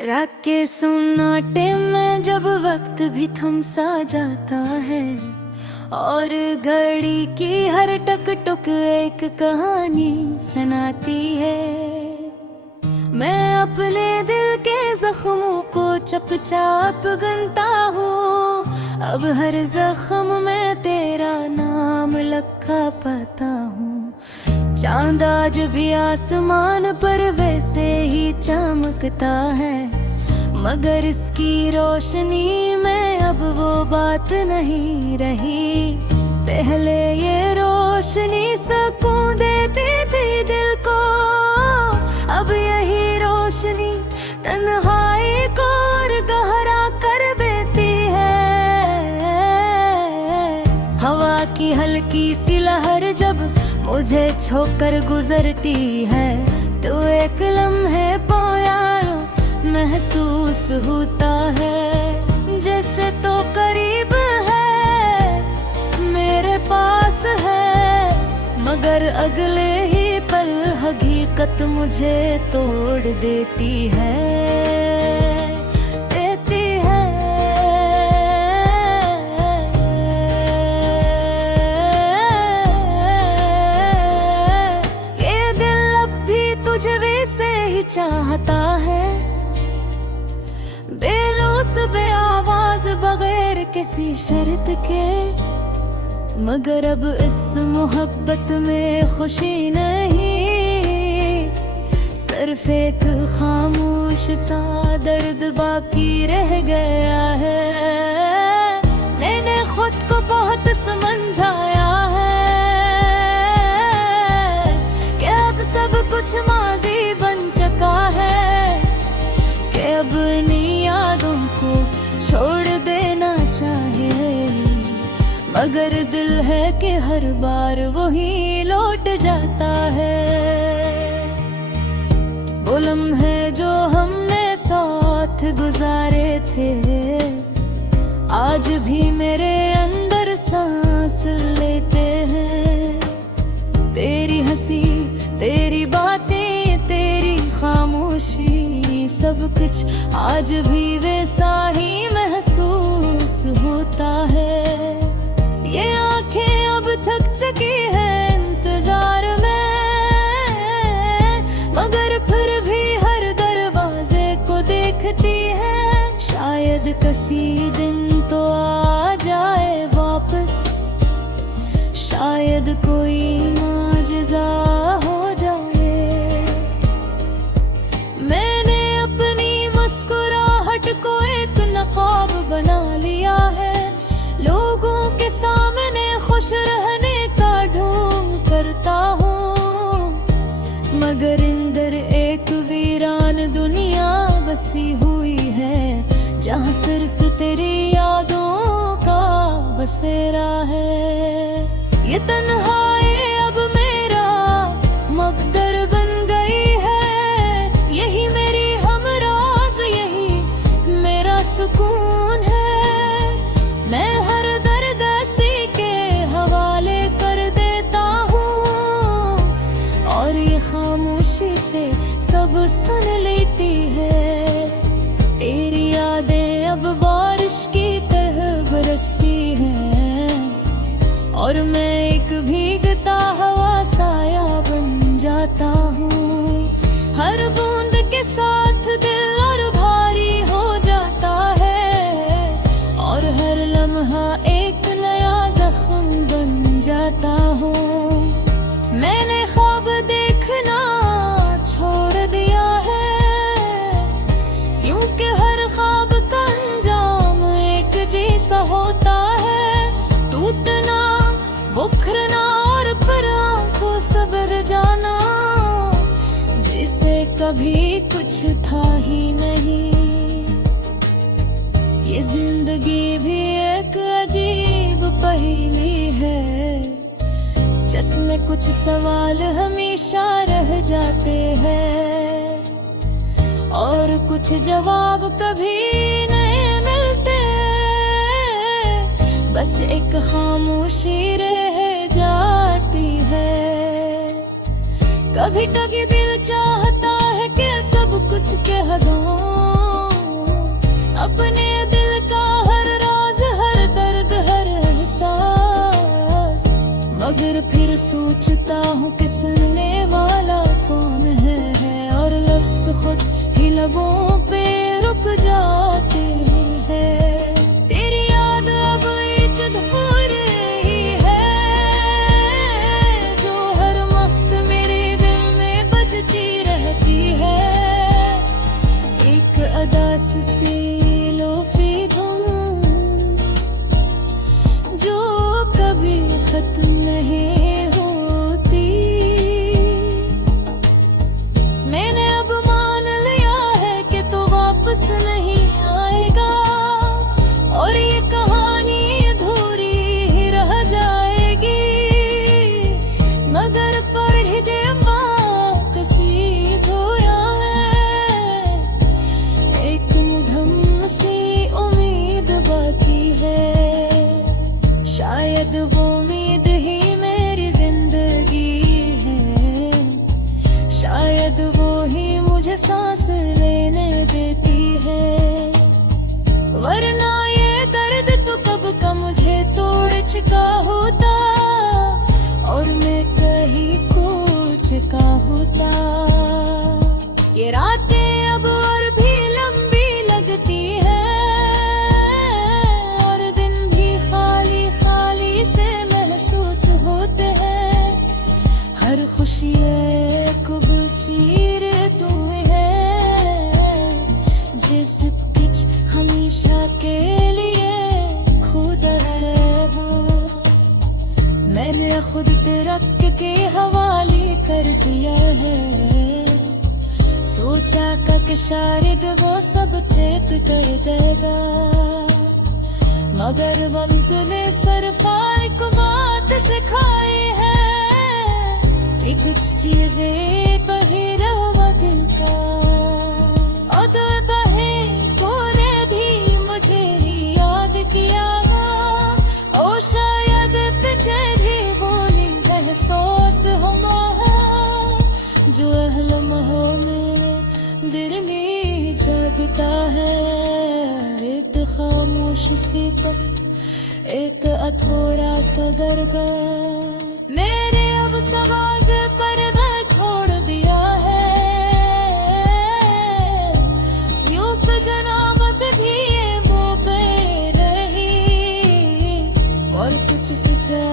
रात के सन्नाटे में जब वक्त भी थम सा जाता है और घड़ी की हर टक टुक एक कहानी सुनाती है। मैं अपने दिल के जख्मों को चुपचाप गिनता हूँ। अब हर जख्म में तेरा नाम लिखा पाता हूँ। चांद आज भी आसमान पर वैसे ही चमकता है, मगर इसकी रोशनी में अब वो बात नहीं रही। पहले ये रोशनी सुकून देती थी दिल को, अब यही रोशनी तन्हाई को और गहरा कर देती है। हवा की हल्की सी लहर जब मुझे छोकर गुजरती है, तो एक लम्हे पायारो महसूस होता है। जैसे तो करीब है, मेरे पास है, मगर अगले ही पल हकीकत मुझे तोड़ देती है। चाहता है बेलौस बे आवाज बगैर किसी शर्त के, मगर अब इस मोहब्बत में खुशी नहीं, सिर्फ एक खामोश सा दर्द बाकी रह गया है। मैंने खुद को बहुत समझाया है कि अब सब कुछ माजी बन चुका है, कि अब इन यादों को छोड़ देना चाहिए, मगर दिल है कि हर बार वही लौट जाता है। वो लम्हे जो हमने साथ गुजारे थे, आज भी मेरे अंदर सांस लेते हैं। तेरी हंसी, तेरी बातें, तेरी खामोशी, सब कुछ आज भी वैसा ही महसूस होता है। ये आंखें अब थक चुकी है इंतजार में, मगर फिर भी हर दरवाजे को देखती है। शायद किसी दिन तो आ जाए वापस, शायद कोई माजिज़ा हो जाए। मैंने अपनी मुस्कुराहट को एक नकाब बना लिया है, लोगों के सामने खुश रहने का ढोंग करता हूँ, मगर अंदर एक वीरान दुनिया बसी हुई है, जहाँ सिर्फ तेरी यादों का बसेरा है। ये तन्हाई अब मेरा मकदर बन गई है, यही मेरी हमराज, यही मेरा सुकून है। मैं हर दर्द ऐसी के हवाले कर देता हूँ, और ये खामोशी से सब सुन लेती है। तेरी यादें अब बारिश की तरह बरसती हैं, और मैं एक भीगता हवा साया बन जाता हूँ। हर बूंद के साथ दिल और भारी हो जाता है, और हर लम्हा एक नया जख्म बन जाता हूँ। मैंने ख्वाब देखना छोड़ दिया है, यूं कि हर ख्वाब का अंजाम एक जैसा होता है। टूटना, बुखरना और फिर आंखों से भर जाना, जिसे कभी कुछ था ही नहीं। ये जिंदगी भी एक अजीब पहेली है, जिसमें कुछ सवाल हमेशा रह जाते हैं, और कुछ जवाब कभी नहीं मिलते। बस एक खामोशी रह जाती है। कभी कभी दिल चाहता है कि सब कुछ कह दूं, मगर फिर सोचता हूँ कि सुनने वाला कौन है, और लफ्ज़ खुद ही लबों पे रुक जाते हैं। तेरी याद अब इज्जत हो रही है, जो हर वक्त मेरे दिल में बजती रहती है। एक अदास सी लोफी धुन जो कभी खत्म नहीं होती। मैंने अब मान लिया है कि तो वापस नहीं आएगा, और ये कहानी अधूरी ही रह जाएगी। मगर पर हृदय माँ कसीद होया है, एक मुधम सी उम्मीद बाकी है। शायद वो उम्मीद ही मेरी जिंदगी है, शायद वो ही मुझे सांस लेने देती है। वरना ये दर्द तो कब का मुझे तोड़ चुका होता, और मैं कहीं खो चुका होता। ये रातें अब और भी लंबी लगती है, और दिन भी खाली खाली से महसूस होते हैं। हर खुशी एक बसीर तू है, जिस कुछ हमेशा के लिए खुदा है वो। मैंने खुद तिरक के हवाले कर दिया है, सोचा था कि शायद वो सब चेत कर देगा। मगर वक्त ने सरफाई को बात सिखाई है कि कुछ चीजें कहीं रवा दिल का, और तो कहे तूने भी मुझे ही याद किया। ओ शायद तुझे भी बोली एहसास हुआ, जो अहलम हो मेरे दिल में जागता है। एक खामोश सी पस्त, एक अधूरा सा दरगाह मेरे अब समाज पर मैं छोड़ दिया है। यूं पे जनामत भी ये मुँह पे रही, और कुछ सच्चा